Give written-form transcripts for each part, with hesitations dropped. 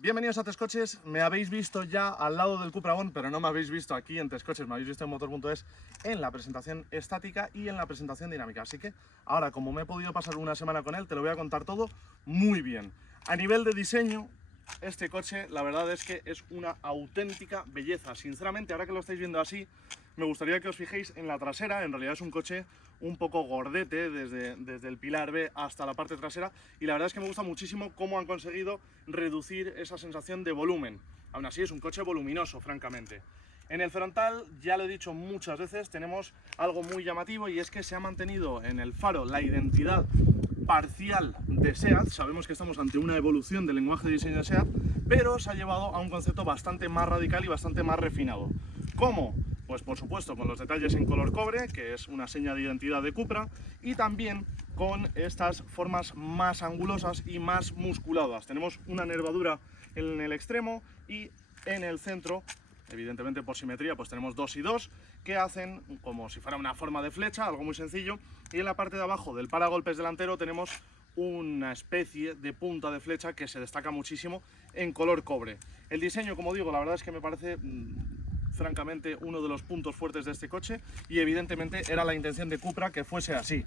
Bienvenidos a Tescoches. Me habéis visto ya al lado del Cupra One, pero no me habéis visto aquí en Tescoches, me habéis visto en Motor.es en la presentación estática y en la presentación dinámica. Así que ahora, como me he podido pasar una semana con él, te lo voy a contar todo muy bien. A nivel de diseño, este coche la verdad es que es una auténtica belleza. Sinceramente, ahora que lo estáis viendo así, me gustaría que os fijéis en la trasera. En realidad es un coche un poco gordete desde el pilar B hasta la parte trasera, y la verdad es que me gusta muchísimo cómo han conseguido reducir esa sensación de volumen. Aún así es un coche voluminoso, francamente. En el frontal, ya lo he dicho muchas veces, tenemos algo muy llamativo, y es que se ha mantenido en el faro la identidad parcial de SEAT. Sabemos que estamos ante una evolución del lenguaje de diseño de SEAT, pero se ha llevado a un concepto bastante más radical y bastante más refinado. ¿Cómo? Pues por supuesto con los detalles en color cobre, que es una seña de identidad de Cupra, y también con estas formas más angulosas y más musculadas. Tenemos una nervadura en el extremo y en el centro, evidentemente por simetría, pues tenemos 2 y 2, que hacen como si fuera una forma de flecha, algo muy sencillo, y en la parte de abajo del paragolpes delantero tenemos una especie de punta de flecha que se destaca muchísimo en color cobre. El diseño, como digo, la verdad es que me parece francamente uno de los puntos fuertes de este coche, y evidentemente era la intención de Cupra que fuese así.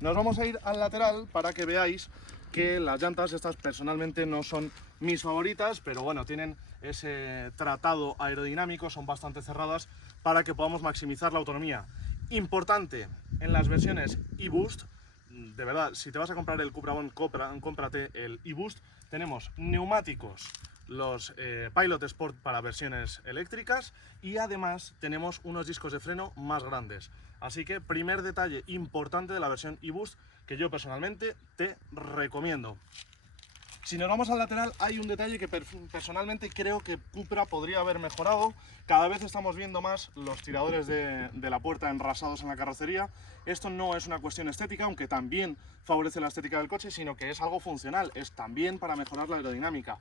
Nos vamos a ir al lateral para que veáis que las llantas estas personalmente no son mis favoritas, pero bueno, tienen ese tratado aerodinámico, son bastante cerradas para que podamos maximizar la autonomía. Importante, en las versiones eBoost, de verdad, si te vas a comprar el Cupra One, cómprate el eBoost. Tenemos neumáticos, los Pilot Sport para versiones eléctricas, y además tenemos unos discos de freno más grandes. Así que primer detalle importante de la versión eBoost que yo personalmente te recomiendo. Si nos vamos al lateral, hay un detalle que personalmente creo que Cupra podría haber mejorado. Cada vez estamos viendo más los tiradores de la puerta enrasados en la carrocería. Esto no es una cuestión estética, aunque también favorece la estética del coche, sino que es algo funcional, es también para mejorar la aerodinámica.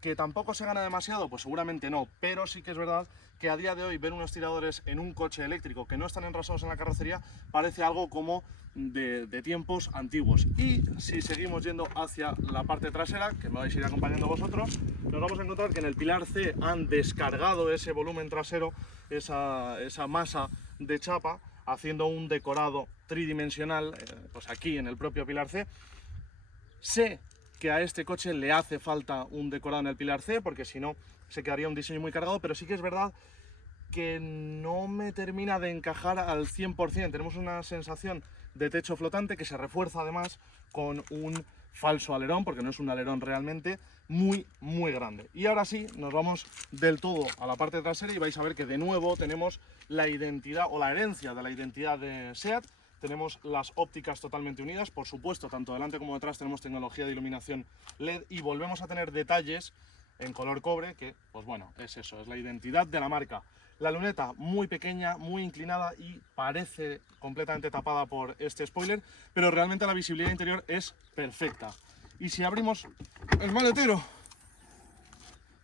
¿Que tampoco se gana demasiado? Pues seguramente no, pero sí que es verdad que a día de hoy ver unos tiradores en un coche eléctrico que no están enrasados en la carrocería parece algo como de tiempos antiguos. Y si seguimos yendo hacia la parte trasera, que me vais a ir acompañando vosotros, nos vamos a encontrar que en el pilar C han descargado ese volumen trasero, esa masa de chapa, haciendo un decorado tridimensional, pues aquí en el propio pilar C. Sé que a este coche le hace falta un decorado en el pilar C, porque si no se quedaría un diseño muy cargado, pero sí que es verdad que no me termina de encajar al 100%. Tenemos una sensación de techo flotante que se refuerza además con un falso alerón, porque no es un alerón realmente, muy grande. Y ahora sí, nos vamos del todo a la parte trasera y vais a ver que de nuevo tenemos la identidad o la herencia de la identidad de SEAT. Tenemos las ópticas totalmente unidas, por supuesto, tanto delante como detrás tenemos tecnología de iluminación LED, y volvemos a tener detalles en color cobre, que, pues bueno, es eso, es la identidad de la marca. La luneta muy pequeña, muy inclinada y parece completamente tapada por este spoiler, pero realmente la visibilidad interior es perfecta. Y si abrimos el maletero,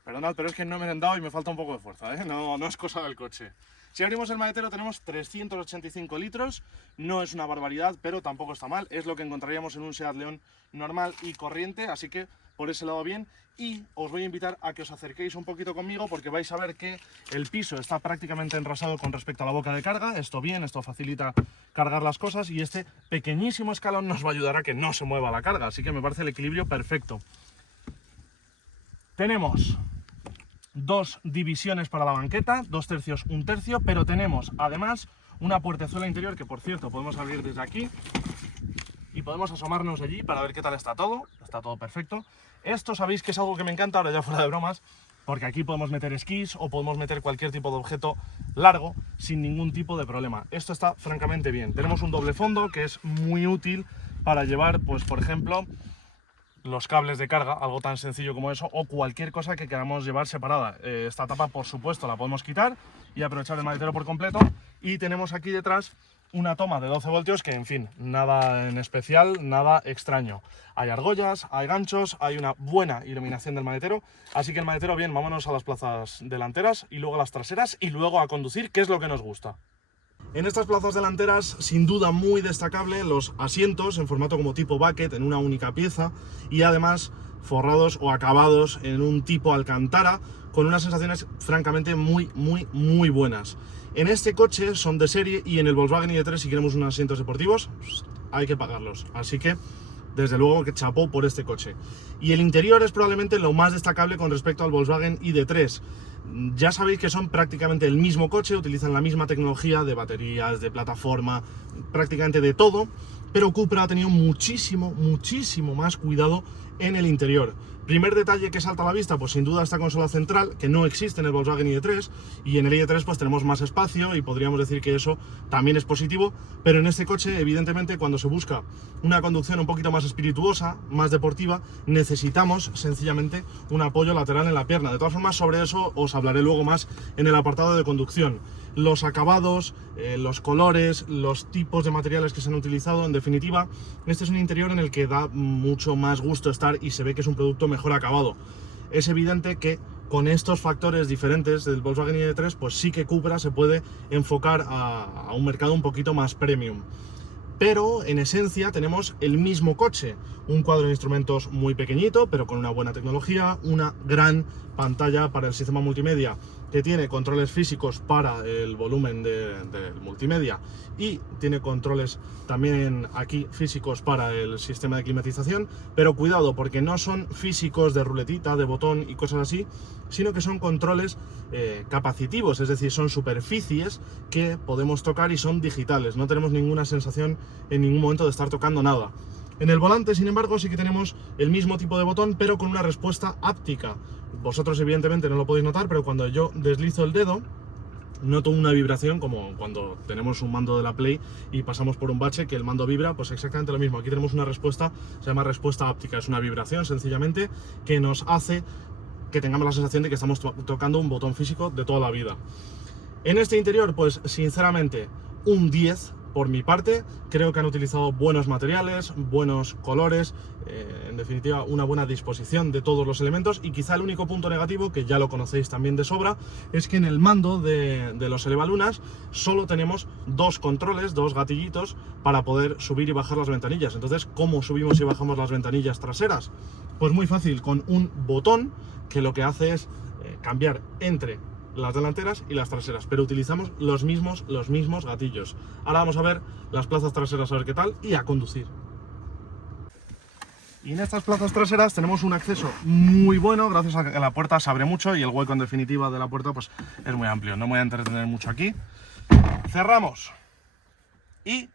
perdonad, pero es que no he merendado y me falta un poco de fuerza, ¿eh? No es cosa del coche. Si abrimos el maletero tenemos 385 litros, no es una barbaridad, pero tampoco está mal, es lo que encontraríamos en un Seat León normal y corriente, así que por ese lado bien. Y os voy a invitar a que os acerquéis un poquito conmigo, porque vais a ver que el piso está prácticamente enrasado con respecto a la boca de carga. Esto bien, esto facilita cargar las cosas, y este pequeñísimo escalón nos va a ayudar a que no se mueva la carga, así que me parece el equilibrio perfecto. Tenemos dos divisiones para la banqueta, 2 tercios, 1 tercio, pero tenemos además una puertezuela interior que, por cierto, podemos abrir desde aquí y podemos asomarnos allí para ver qué tal está todo perfecto. Esto sabéis que es algo que me encanta, ahora ya fuera de bromas, porque aquí podemos meter esquís o podemos meter cualquier tipo de objeto largo sin ningún tipo de problema. Esto está francamente bien. Tenemos un doble fondo que es muy útil para llevar, pues por ejemplo, los cables de carga, algo tan sencillo como eso, o cualquier cosa que queramos llevar separada. Esta tapa, por supuesto, la podemos quitar y aprovechar el maletero por completo. Y tenemos aquí detrás una toma de 12 voltios que, en fin, nada en especial, nada extraño. Hay argollas, hay ganchos, hay una buena iluminación del maletero. Así que el maletero, bien, vámonos a las plazas delanteras y luego a las traseras y luego a conducir, que es lo que nos gusta. En estas plazas delanteras, sin duda muy destacable, los asientos en formato como tipo bucket en una única pieza y además forrados o acabados en un tipo alcantara con unas sensaciones francamente muy buenas. En este coche son de serie y en el Volkswagen ID3 si queremos unos asientos deportivos hay que pagarlos, así que desde luego que chapó por este coche. Y el interior es probablemente lo más destacable con respecto al Volkswagen ID3. Ya sabéis que son prácticamente el mismo coche, utilizan la misma tecnología de baterías, de plataforma, prácticamente de todo, pero Cupra ha tenido muchísimo más cuidado en el interior. Primer detalle que salta a la vista, pues sin duda esta consola central, que no existe en el Volkswagen ID3, y en el ID3 pues tenemos más espacio y podríamos decir que eso también es positivo, pero en este coche, evidentemente, cuando se busca una conducción un poquito más espirituosa, más deportiva, necesitamos sencillamente un apoyo lateral en la pierna. De todas formas, sobre eso os hablaré luego más en el apartado de conducción. Los acabados, los colores, los tipos de materiales que se han utilizado, en definitiva, este es un interior en el que da mucho más gusto estar y se ve que es un producto mejor acabado. Es evidente que con estos factores diferentes del Volkswagen ID3, pues sí que Cupra se puede enfocar a un mercado un poquito más premium. Pero en esencia tenemos el mismo coche, un cuadro de instrumentos muy pequeñito, pero con una buena tecnología, una gran pantalla para el sistema multimedia que tiene controles físicos para el volumen del multimedia y tiene controles también aquí físicos para el sistema de climatización, pero cuidado porque no son físicos de ruletita, de botón y cosas así, sino que son controles capacitivos, es decir, son superficies que podemos tocar y son digitales, no tenemos ninguna sensación en ningún momento de estar tocando nada. En el volante, sin embargo, sí que tenemos el mismo tipo de botón, pero con una respuesta áptica. Vosotros evidentemente no lo podéis notar, pero cuando yo deslizo el dedo, noto una vibración como cuando tenemos un mando de la Play y pasamos por un bache que el mando vibra, pues exactamente lo mismo. Aquí tenemos una respuesta, se llama respuesta áptica, es una vibración sencillamente que nos hace que tengamos la sensación de que estamos tocando un botón físico de toda la vida. En este interior, pues sinceramente, un 10 por mi parte. Creo que han utilizado buenos materiales, buenos colores, en definitiva una buena disposición de todos los elementos, y quizá el único punto negativo, que ya lo conocéis también de sobra, es que en el mando de los elevalunas solo tenemos dos controles, dos gatillitos para poder subir y bajar las ventanillas. Entonces, ¿cómo subimos y bajamos las ventanillas traseras? Pues muy fácil, con un botón que lo que hace es cambiar entre las delanteras y las traseras, pero utilizamos los mismos gatillos. Ahora vamos a ver las plazas traseras, a ver qué tal, y a conducir. Y en estas plazas traseras tenemos un acceso muy bueno, gracias a que la puerta se abre mucho y el hueco en definitiva de la puerta pues es muy amplio. No me voy a entretener mucho aquí. Cerramos. Y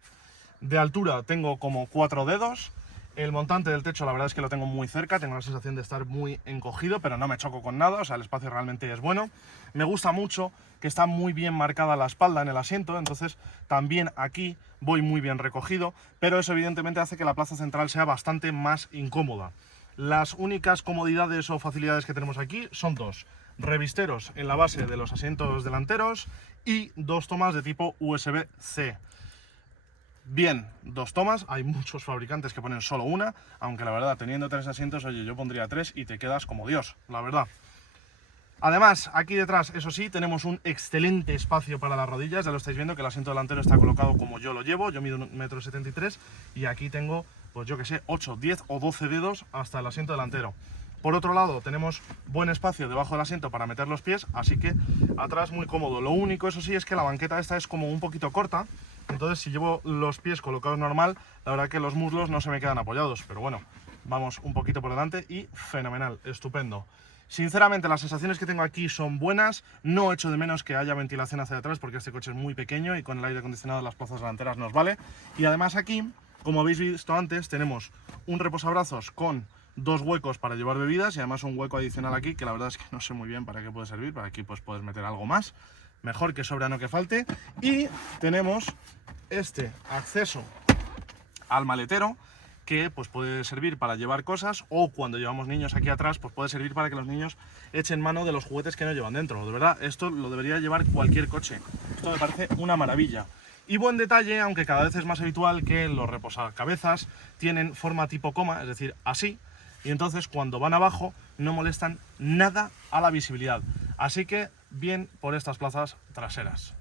de altura tengo como 4 dedos. El montante del techo la verdad es que lo tengo muy cerca, tengo la sensación de estar muy encogido, pero no me choco con nada, o sea, el espacio realmente es bueno. Me gusta mucho que está muy bien marcada la espalda en el asiento, entonces también aquí voy muy bien recogido, pero eso evidentemente hace que la plaza central sea bastante más incómoda. Las únicas comodidades o facilidades que tenemos aquí son dos: revisteros en la base de los asientos delanteros y dos tomas de tipo USB-C. Bien, dos tomas, hay muchos fabricantes que ponen solo una, aunque la verdad, teniendo 3 asientos, oye, yo pondría 3 y te quedas como Dios, la verdad. Además, aquí detrás, eso sí, tenemos un excelente espacio para las rodillas, ya lo estáis viendo que el asiento delantero está colocado como yo lo llevo, yo mido 1,73 m y aquí tengo, pues yo que sé, 8, 10 o 12 dedos hasta el asiento delantero. Por otro lado, tenemos buen espacio debajo del asiento para meter los pies, así que atrás muy cómodo. Lo único, eso sí, es que la banqueta esta es como un poquito corta, entonces si llevo los pies colocados normal, la verdad que los muslos no se me quedan apoyados, pero bueno, vamos un poquito por delante y fenomenal, estupendo. Sinceramente, las sensaciones que tengo aquí son buenas, no echo de menos que haya ventilación hacia atrás porque este coche es muy pequeño y con el aire acondicionado en las plazas delanteras nos vale. Y además aquí, como habéis visto antes, tenemos un reposabrazos con 2 huecos para llevar bebidas y además un hueco adicional aquí que la verdad es que no sé muy bien para qué puede servir, para aquí pues puedes meter algo más, mejor que sobra no que falte. Y tenemos este acceso al maletero que pues puede servir para llevar cosas, o cuando llevamos niños aquí atrás pues puede servir para que los niños echen mano de los juguetes que no llevan dentro. De verdad, esto lo debería llevar cualquier coche, esto me parece una maravilla. Y buen detalle, aunque cada vez es más habitual, que los reposacabezas tienen forma tipo coma, es decir, así, y entonces cuando van abajo no molestan nada a la visibilidad. Así que bien por estas plazas traseras.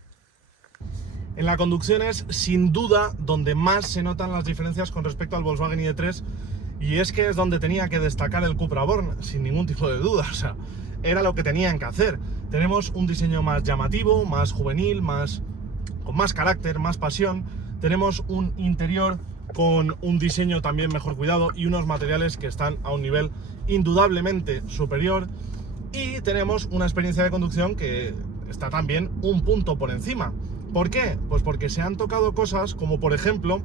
En la conducción es sin duda donde más se notan las diferencias con respecto al Volkswagen ID3, y es que es donde tenía que destacar el Cupra Born, sin ningún tipo de duda. O sea, era lo que tenían que hacer. Tenemos un diseño más llamativo, más juvenil, con más carácter, más pasión. Tenemos un interior con un diseño también mejor cuidado y unos materiales que están a un nivel indudablemente superior. Y tenemos una experiencia de conducción que está también un punto por encima. ¿Por qué? Pues porque se han tocado cosas como, por ejemplo,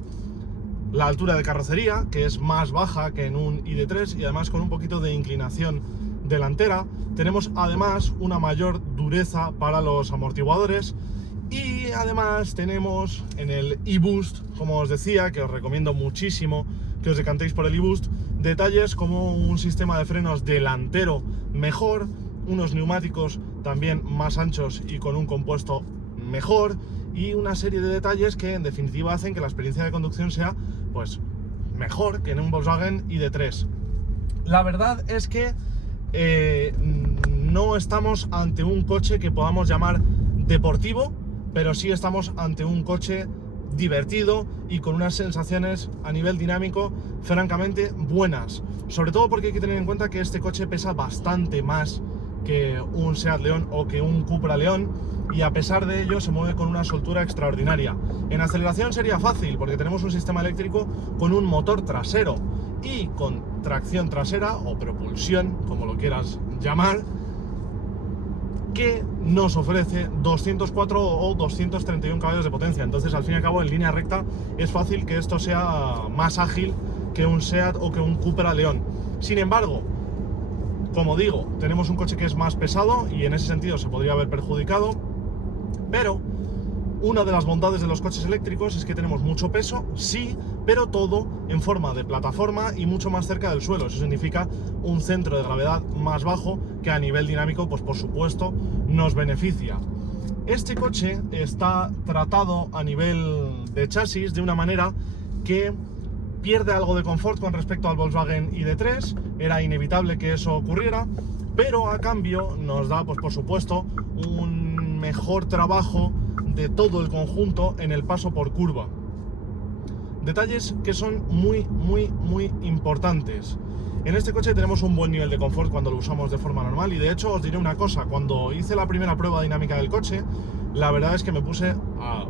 la altura de carrocería, que es más baja que en un ID3 y además con un poquito de inclinación delantera. Tenemos además una mayor dureza para los amortiguadores y además tenemos en el eBoost, como os decía, que os recomiendo muchísimo que os decantéis por el eBoost, detalles como un sistema de frenos delantero mejor, unos neumáticos también más anchos y con un compuesto mejor, y una serie de detalles que en definitiva hacen que la experiencia de conducción sea pues mejor que en un Volkswagen ID3. La verdad es que no estamos ante un coche que podamos llamar deportivo, pero sí estamos ante un coche divertido y con unas sensaciones a nivel dinámico francamente buenas, sobre todo porque hay que tener en cuenta que este coche pesa bastante más que un Seat León o que un Cupra León, y a pesar de ello se mueve con una soltura extraordinaria. En aceleración sería fácil porque tenemos un sistema eléctrico con un motor trasero y con tracción trasera o propulsión, como lo quieras llamar, que nos ofrece 204 o 231 caballos de potencia. Entonces, al fin y al cabo, en línea recta es fácil que esto sea más ágil que un Seat o que un Cupra León. Sin embargo, como digo, tenemos un coche que es más pesado y en ese sentido se podría haber perjudicado, pero una de las bondades de los coches eléctricos es que tenemos mucho peso, sí, pero todo en forma de plataforma y mucho más cerca del suelo. Eso significa un centro de gravedad más bajo que a nivel dinámico, pues por supuesto, nos beneficia. Este coche está tratado a nivel de chasis de una manera que pierde algo de confort con respecto al Volkswagen ID3, era inevitable que eso ocurriera, pero a cambio nos da, pues por supuesto, un mejor trabajo de todo el conjunto en el paso por curva. Detalles que son muy importantes. En este coche tenemos un buen nivel de confort cuando lo usamos de forma normal, y de hecho os diré una cosa: cuando hice la primera prueba dinámica del coche, la verdad es que me puse a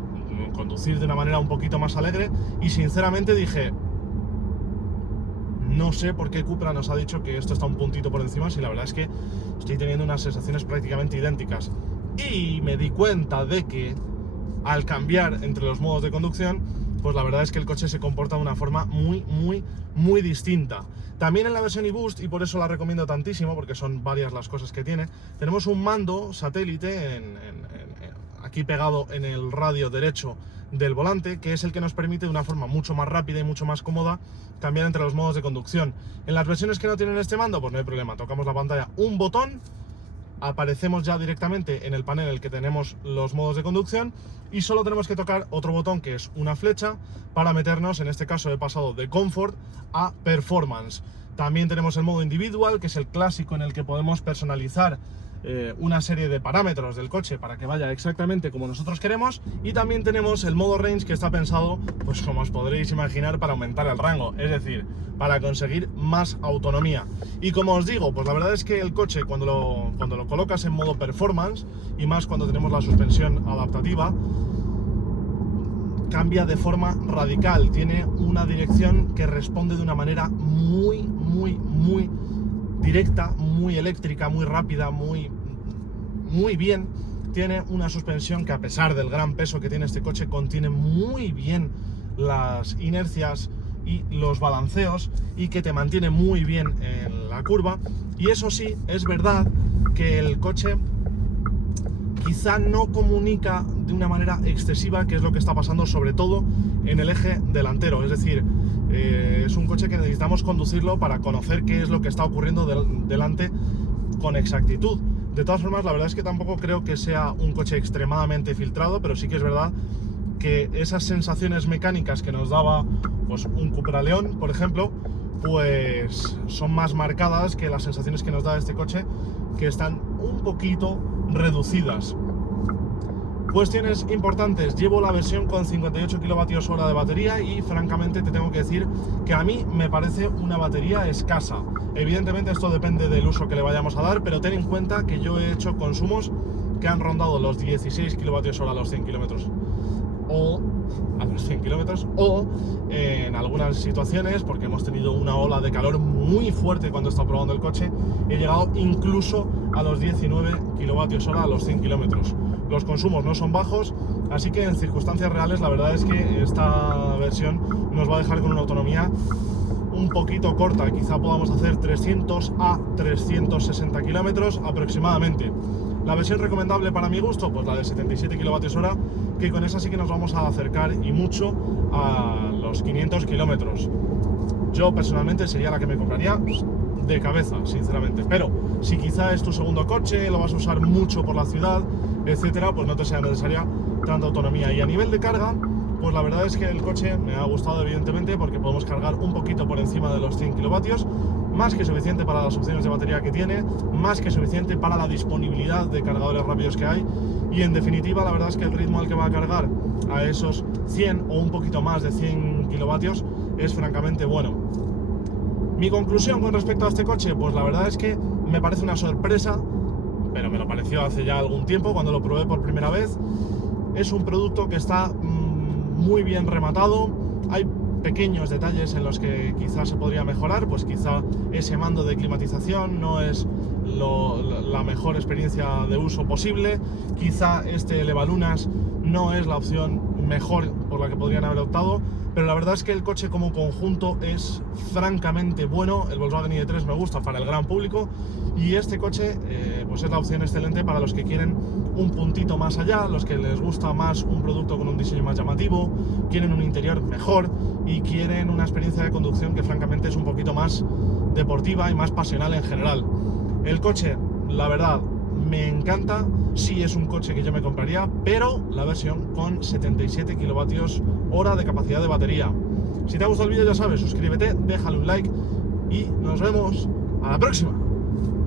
conducir de una manera un poquito más alegre y sinceramente dije, no sé por qué Cupra nos ha dicho que esto está un puntito por encima, si la verdad es que estoy teniendo unas sensaciones prácticamente idénticas. Y me di cuenta de que al cambiar entre los modos de conducción, pues la verdad es que el coche se comporta de una forma muy distinta. También en la versión eBoost, y por eso la recomiendo tantísimo, porque son varias las cosas que tiene, tenemos un mando satélite aquí pegado en el radio derecho del volante, que es el que nos permite de una forma mucho más rápida y mucho más cómoda cambiar entre los modos de conducción. En las versiones que no tienen este mando, pues no hay problema, tocamos la pantalla, un botón, aparecemos ya directamente en el panel en el que tenemos los modos de conducción, y solo tenemos que tocar otro botón que es una flecha para meternos, en este caso he pasado de Comfort a Performance. También tenemos el modo individual, que es el clásico en el que podemos personalizar una serie de parámetros del coche para que vaya exactamente como nosotros queremos, y también tenemos el modo Range, que está pensado, pues como os podréis imaginar, para aumentar el rango, es decir, para conseguir más autonomía. Y como os digo, pues la verdad es que el coche cuando lo colocas en modo Performance, y más cuando tenemos la suspensión adaptativa, cambia de forma radical, tiene una dirección que responde de una manera muy directa, muy eléctrica, muy rápida, muy bien. Tiene una suspensión que, a pesar del gran peso que tiene este coche, contiene muy bien las inercias y los balanceos, y que te mantiene muy bien en la curva. Y eso sí, es verdad que el coche quizá no comunica de una manera excesiva, que es lo que está pasando sobre todo en el eje delantero. Es decir, es un coche que necesitamos conducirlo para conocer qué es lo que está ocurriendo delante con exactitud. De todas formas, la verdad es que tampoco creo que sea un coche extremadamente filtrado, pero sí que es verdad que esas sensaciones mecánicas que nos daba pues un Cupra León, por ejemplo, pues son más marcadas que las sensaciones que nos da este coche, que están un poquito reducidas. Cuestiones importantes, llevo la versión con 58 kWh de batería y francamente te tengo que decir que a mí me parece una batería escasa. Evidentemente esto depende del uso que le vayamos a dar, pero ten en cuenta que yo he hecho consumos que han rondado los 16 kWh a los 100 kilómetros o en algunas situaciones, porque hemos tenido una ola de calor muy fuerte cuando he estado probando el coche, he llegado incluso a los 19 kWh a los 100 kilómetros. Los consumos no son bajos, así que en circunstancias reales la verdad es que esta versión nos va a dejar con una autonomía un poquito corta. Quizá podamos hacer 300 a 360 kilómetros aproximadamente. La versión recomendable para mi gusto, pues la de 77 kWh, que con esa sí que nos vamos a acercar y mucho a los 500 kilómetros. Yo personalmente sería la que me compraría de cabeza, sinceramente. Pero si quizá es tu segundo coche, lo vas a usar mucho por la ciudad, etcétera, pues no te sea necesaria tanta autonomía. Y a nivel de carga, pues la verdad es que el coche me ha gustado evidentemente porque podemos cargar un poquito por encima de los 100 kilovatios, más que suficiente para las opciones de batería que tiene, más que suficiente para la disponibilidad de cargadores rápidos que hay, y en definitiva la verdad es que el ritmo al que va a cargar a esos 100 o un poquito más de 100 kilovatios es francamente bueno. Mi conclusión con respecto a este coche, pues la verdad es que me parece una sorpresa, pero me lo pareció hace ya algún tiempo cuando lo probé por primera vez. Es un producto que está muy bien rematado, hay pequeños detalles en los que quizás se podría mejorar, pues quizá ese mando de climatización no es la mejor experiencia de uso posible, quizá este elevalunas no es la opción mejor por la que podrían haber optado, pero la verdad es que el coche como conjunto es francamente bueno. El Volkswagen ID.3 me gusta para el gran público y este coche pues es la opción excelente para los que quieren un puntito más allá, los que les gusta más un producto con un diseño más llamativo, quieren un interior mejor y quieren una experiencia de conducción que francamente es un poquito más deportiva y más pasional en general. El coche, la verdad, me encanta, sí es un coche que yo me compraría, pero la versión con 77 kWh de capacidad de batería. Si te ha gustado el vídeo ya sabes, suscríbete, déjale un like y nos vemos a la próxima.